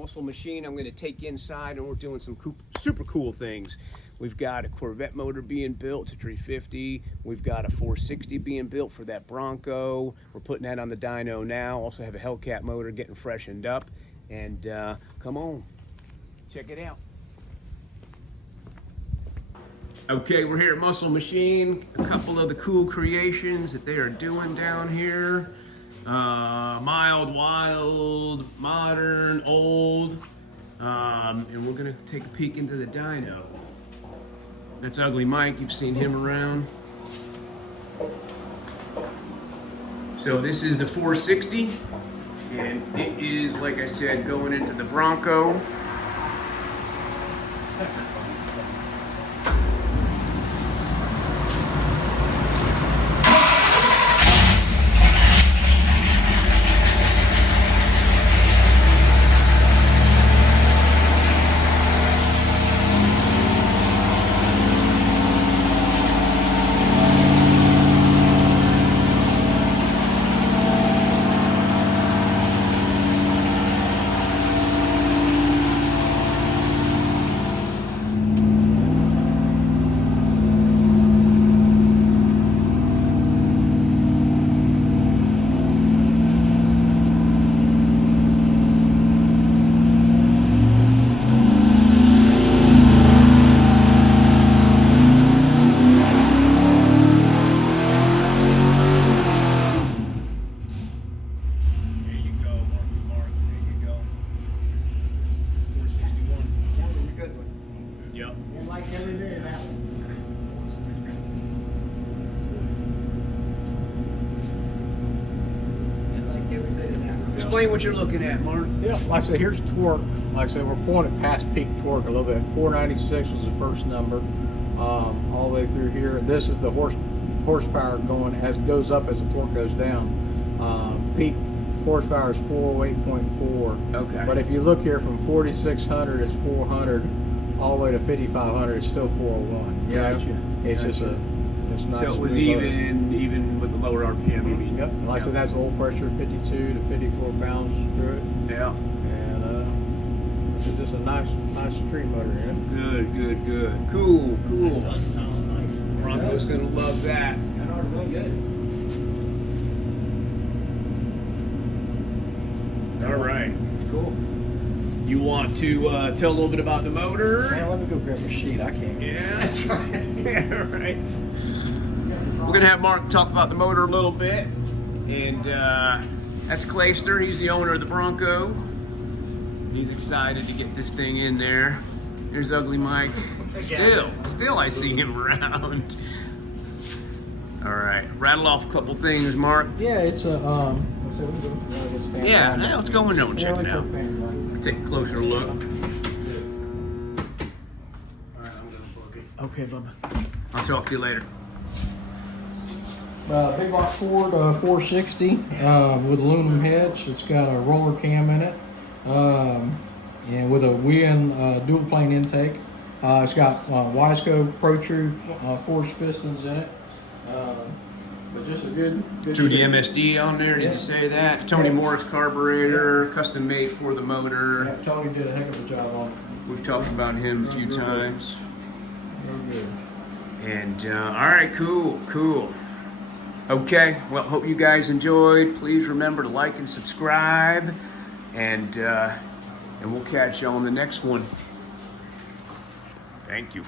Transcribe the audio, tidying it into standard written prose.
muscle machine I'm going to take inside, and we're doing some super cool things. We've got a Corvette motor being built to 350. We've got a 460 being built for that Bronco. We're putting that on the dyno now. Also have a Hellcat motor getting freshened up. And come on, check it out. Okay, we're here at Muscle Machine. A couple of the cool creations that they are doing down here. Mild, wild, modern, old. And we're gonna take a peek into the dyno. That's Ugly Mike, you've seen him around. So this is the 460, and it is, like I said, going into the Bronco. Yep. And like every day of that one. And like every day of that one. Explain what you're looking at, Mark. Yeah, like I said, here's torque. Like I said, we're pulling it past peak torque a little bit. 496 was the first number, all the way through here. This is the horsepower going as it goes up as the torque goes down. Peak horsepower is 408.4. Okay. But if you look here from 4600 is 400, all the way to 5500 is still 401. Yeah, it's just a. It's not. So it was even with the lower RPM. I mean. Yep. Like I said, that's oil pressure 52 to 54 pounds through it. Yeah. And it's just a nice street motor, you know? Good. Cool. That does sound nice. Bronco's gonna love that. That are really good. All right. Cool. You want to tell a little bit about the motor? Man, let me go grab a sheet. I can't. Yeah, that's right. Yeah, right. We're gonna have Mark talk about the motor a little bit, and that's Clayster. He's the owner of the Bronco. He's excited to get this thing in there. There's Ugly Mike. Still, I see him around. All right, rattle off a couple things, Mark. Yeah, it's a Yeah, let's go in there and check it out. out. Take a closer look. Okay, Bubba. I'll talk to you later. Big block Ford 460 with aluminum heads. It's got a roller cam in it, and with a Win dual plane intake. It's got Wiseco Protrude forged pistons in it. But just a good 2D shape. MSD on there, need Yeah. to say that. Tony Morris carburetor, custom made for the motor. Yeah, Tony did a heck of a job on it. We've talked about him a few times. Real good. And all right, cool. Okay, well, hope you guys enjoyed. Please remember to like and subscribe, and we'll catch you on the next one. Thank you.